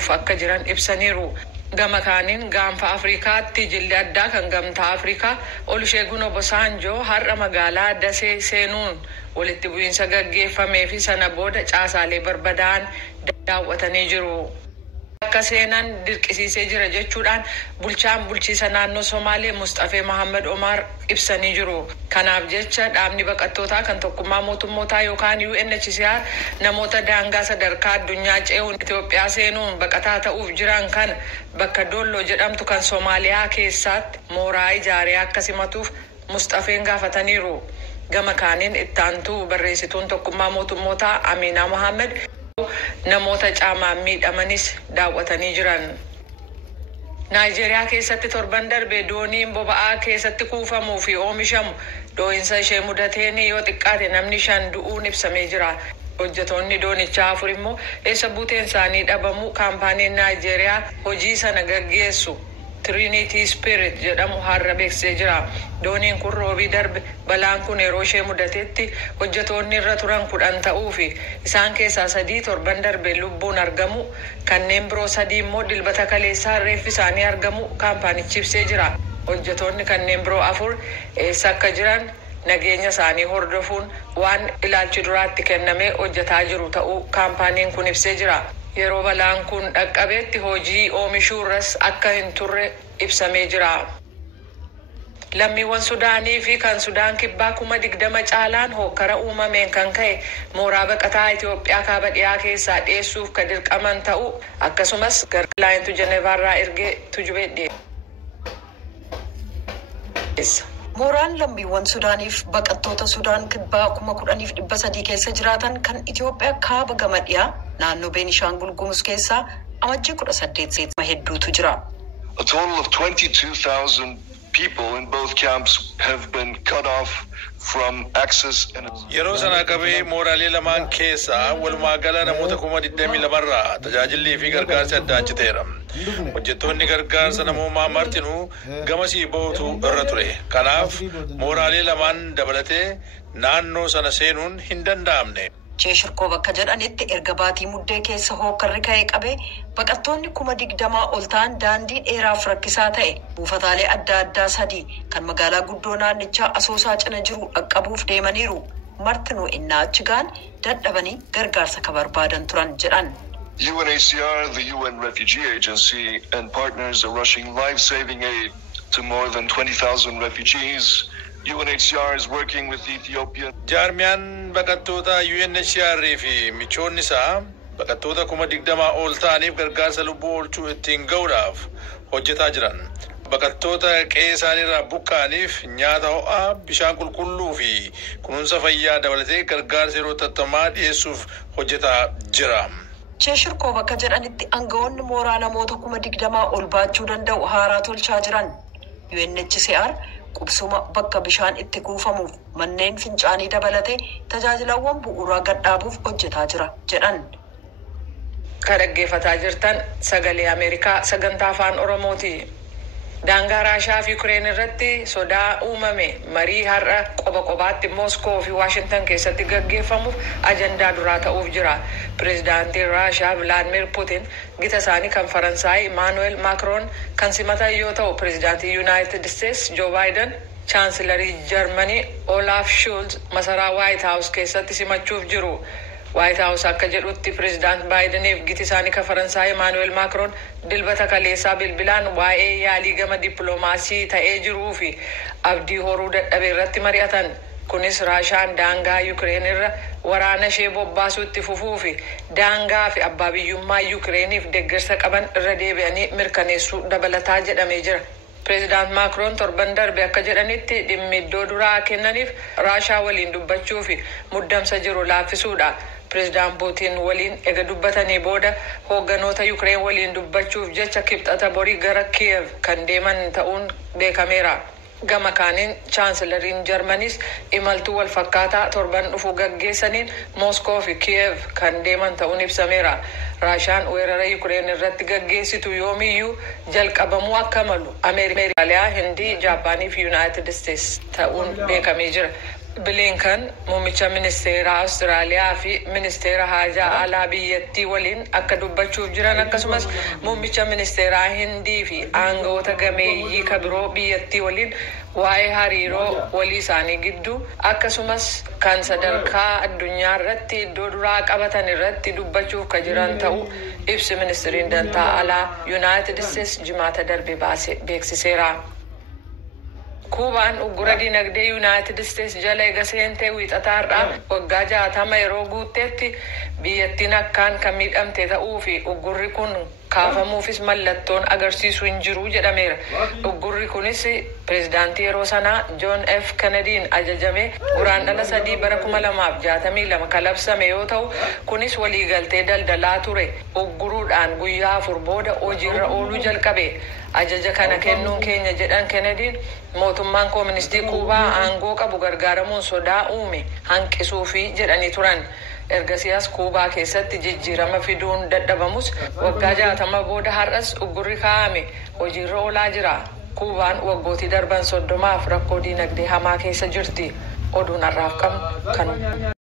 kennuuf akka jiran ibsaniiru. Gama kaaniin gaanfa Afrikaatti jilli addaa kan gamtaa Afrikaa Olusegun Obasanjo har'a magaalaa Dasee seenuun walitti bu'iinsa gaggeeffamee fi sana booda caasaalee barbadaa'an daawwatanii jiru. Akka seenan dirqisiisee jira jechuudhaan bulchaan bulchiisa naannoo Somaalee Mustafee Mohammed Omar ibsanii jiru. Kanaaf jecha dhaabni baqattootaa kan tokkummaa mootummootaa yookaan UNHCR namoota daangaa sadarkaa addunyaa ce'uun Itoophiyaa seenuun baqataa ta'uuf jiran kan bakka Dolloo jedhamtu kan Somaaliyaa keessatti mooraa ijaaree akka simatuuf Mustafeen gaafataniiru. Gama kaaniin itti aantuu barreessituun tokkummaa mootummootaa Aminaa Mohammed namoota caamaan miidhamanis daawwatanii jiran. Naayijeeriyaa keessatti torban darbe dooniin boba'aa keessatti kuufamuu fi oomishamu doo'insa ishee mudateen yoo xiqqaate namni 5 du'uun ibsamee jira. Hojjetoonni doonichaa 4 immoo eessa buuteen isaanii dhabamu kaampaaniin Naayijeeriyaa hojii sana gaggeessu Trinity Spirit jedhamu har'a beeksisee jira. Dooniin kun roobii darbe balaan kun yeroo ishee mudatetti hojjetoonni irra turan 10 ta'uu fi isaan keessaa 3 torban darbe lubbuun argamu kanneen biroo 3 immoo dilbata kaleessaa reeffi isaanii argamu kaampaanichi ibsee jira. Hojjetoonni kanneen biroo 4 eessa akka jiran nageenya isaanii hordofuun waan ilaalchi duraatti kennamee hojjetaa jiru ta'uu kaampaaniin kun ibsee jira. Yeroo balaan kun dhaqqabeetti hojii oomishuurras akka hin turre ibsamee jira. Lammiiwwan Sudaanii fi kan Sudaan kibbaa 20 caalaan hokkara uumameen kan ka'e mooraa baqataa Itoophiyaa kaaba dhiyaa keessaa dhiyeessuuf kan dirqaman ta'uu akkasumas gargaarantu Jeneevaarraa ergee tujubedhe. Mooraan lammiiwwan Sudaaniif baqattoota Sudaan kibbaa 10,300 keessa jiraatan kan Itoophiyaa kaaba gama dhiyaa naannoo Beenishaangul Gumuz keessaa amajjii 18 hedduutu jira. A total of 22,000 people in both camps have been cut off from access and yeroo sana qabee mooraalee lamaan keessaa walumaa gala namoota 22,000 irraa tajaajillii fi gargaarsi addaan citeera. Hojjettoonni gargaarsa namoomaa martinuu gamasii ba'uutu irra ture. Kanaaf mooraalee lamaan dabalatee naannoo sana seenuun hin danda'amne. Cheeshirkoo bakka jedhanitti erga baatii muddee keessa hookkarri ka'ee qabee baqattoonni 20,000 ol ta'an daandii dheeraaf rakkisaa ta'e buufataalee adda addaa 3 kan magaalaa guddoo naannichaa Asoosaa cina jiru dhaqqabuuf deemaniiru. Martinuu innaa achi gaan dadhabanii gargaarsa ka barbaadan turan jedhan. UNHCR, the UN Refugee Agency, and partners are rushing life-saving aid to more than 20,000 refugees. UNHCR is working with Ethiopia. Jaarmiyaan baqattoota UNHCR fi michoonni isaa baqattoota 20,000 ol ta'aniif gargaarsa lubbuu oolchuu ittiin ga'uudhaaf hojjetaa jiran. Baqattoota qe'ee isaaniirraa buqqa'aniif nyaata ho'aa, bishaan qulqulluu fi kunuunsa fayyaa dabalatee gargaarsa yeroo tattamaa dhiyeessuuf hojjetaa jira. Cheeshirkoo bakka jedhanitti aangawoonni mooraa namoota 20,000 ol baachuu danda'u haaraa tolchaa jiran. UNHCR qubsuma bakka bishaan itti kuufamuuf manneen fincaanii dabalatee tajaajilawwan bu'uuraa gadhaabuuf hojjetaa jira jedhan. Kan dhaggeeffataa jirtan sagalee Ameerikaa sagantaa afaan Oromooti. Daangaa Raashaa fi Ukireen irratti sodaa uumame marii har'a qobaatti Moskoo fi Waashingtan keessatti gaggeeffamuuf ajandaa duraa ta'uuf jira. Pireezidaantiin Raashaa Vladimir Putin gita isaanii kan Faransaay Emmanuel Macron kan simatan yoo ta'u pireezidaantii United States Joe Biden chaansilarii Germany Olaf Scholz masaraa White House keessatti simachuuf jiru. White House akka jedhutti pireezidaant Bideniif giti isaanii kan Faransaay Emmanuel Macron dilbata kaleessaa bilbilaan waa'ee yaalii gama dippiloomaasii ta'ee jiruu fi abdii horuu dadhabee irratti mari'atan. Kunis Raashaan daangaa Ukireen irra waraana ishee bobbaasuu itti fufuu fi daangaa fi abbaa biyyummaa Ukireniif deeggarsa qaban irra deebi'anii mirkaneessuu dabalataa jedhamee jira. Pireezidaant Macron torban darbe akka jedhanitti dhimmi iddoo duraa kennaniif Raashaa waliin dubbachuu fi muddamsa jiru laaffisuudha. Pireezidaant Putin waliin ega dubbatanii booda hoogganoota Ukireen waliin dubbachuuf jecha kibxata borii gara Kiev kan deeman ta'uun beekameera. Gama kaaniin chaansilariin Jarmanis imaltuu wal fakkaataa torban dhufu gaggeessaniin Moskoo fi Kiev kan deeman ta'uun ibsameera. Raashaan weerara Ukireen irratti gaggeessitu yoomiyyuu jalqabamuu akka malu Ameerikaa, Hindii, Jaapaanii fi United States ta'uun beekamee jira. Bilinkan muummicha ministeera Awustiraaliyaa fi ministeera haajaa alaa biyyattii waliin akka dubbachuuf jiran akkasumas muummicha ministeeraa Hindii fi aangawoota gameeyyii kabiroo biyyattii waliin waa'ee hariiroo walii isaanii gidduu akkasumas kan sadarkaa addunyaa irratti iddoo duraa qabatan irratti dubbachuuf ka jiran ta'uu ibsi ministeeriin dantaa alaa United States jimaata darbe baase beeksiseera. Kuubaan uggura dinagdee United States jala eega seentee wiixataarraa waggaa 60 yeroo guutteetti biyyattiin akkaan kan miidhamte ta'uu fi uggurri kun kaafamuufis mallattoon agarsiisu hin jiru jedhameera. Uggurri kunis pireezidaantii yeroo sanaa John F. Kennedyin ajajame guraandhala 3 bara 2062 kalabsame yoo ta'u kunis waliigaltee daldalaa ture ugguruudhaan guyyaa 4 booda hojiirra ooluu jalqabe. Ajaja kana kennuun keenya jedhan Kennedyin mootummaan kooministii Kuubaa aangoo qabu gargaaramuun sodaa uume hanqisuufi jedhanii turan. Ergasiyaas Kuubaa keessatti jijjiirama fiduun dadhabamus waggaa 60 booda har'as uggurri kaa'ame hojiirra oolaa jira. Kuubaan waggootii darban 30 rakkoo dinagdee hamaa keessa jirti. Oduun har'aaf qabnu kanuma.